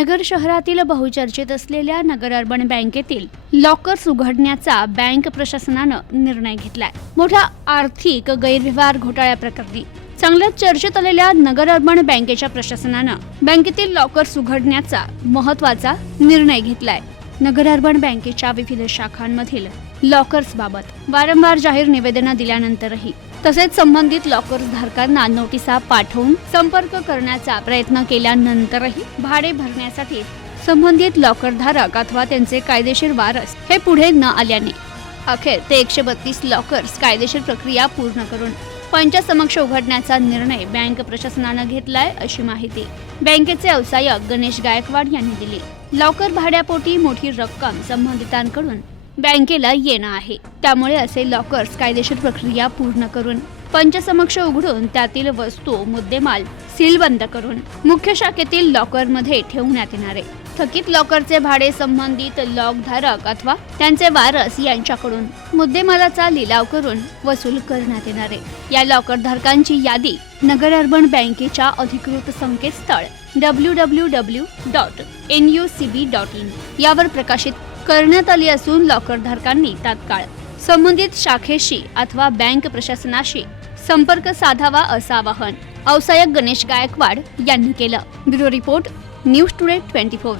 नगर शहरातील बहुचर्चित असलेल्या नगर अर्बन बँकेतील लॉकर्स उघडण्याचा बँक प्रशासनानं निर्णय घेतलाय. मोठ्या आर्थिक गैरव्यवहार घोटाळ्याप्रकरणी चांगल्याच चर्चेत आलेल्या नगर अर्बन बँकेच्या प्रशासनानं बँकेतील लॉकर्स उघडण्याचा महत्त्वाचा निर्णय घेतलाय. नगर अर्बन बँकेच्या विविध शाखांमधील लॉकर्स बाबत वारंवार जाहीर निवेदनं दिल्यानंतरही तसेच संबंधित लॉकर धारकांना नोटिसा पाठवून संपर्क करण्याचा प्रयत्न केल्यानंतरही भाडे भरण्यासाठी संबंधित लॉकर धारक अथवा त्यांचे कायदेशीर वारस हे पुढे न आल्याने अखेर ते एकशे बत्तीस लॉकर्स कायदेशीर प्रक्रिया पूर्ण करून पंचासमक्ष उघडण्याचा निर्णय बँक प्रशासनानं घेतलाय अशी माहिती बँकेचे अवसायक गणेश गायकवाड यांनी दिली. लॉकर भाड्यापोटी मोठी रक्कम संबंधितांकडून बँकेला येणं आहे. त्यामुळे असे लॉकर्स कायदेशीर प्रक्रिया पूर्ण करून पंचसमक्ष उघडून त्यातील वस्तू मुद्देमाल सीलबंद करून मुख्य शाखेतील लॉकरमध्ये ठेवण्यात येणार आहे. थकीत लॉकरचे भाडे संबंधित लॉक धारक अथवा त्यांचे वारस यांच्याकडून मुद्देमालाचा लिलाव करून वसूल करण्यात येणार आहे. या लॉकर धारकांची यादी नगर अर्बन बँकेच्या अधिकृत संकेतस्थळ W W W dot N U C B dot in. यावर प्रकाशित करण्यात आली असून लॉकरधारकांनी तात्काळ संबंधित शाखेशी अथवा बँक प्रशासनाशी संपर्क साधावा असं आवाहन औसायक गणेश गायकवाड यांनी केलं. Bureau report news today twenty four.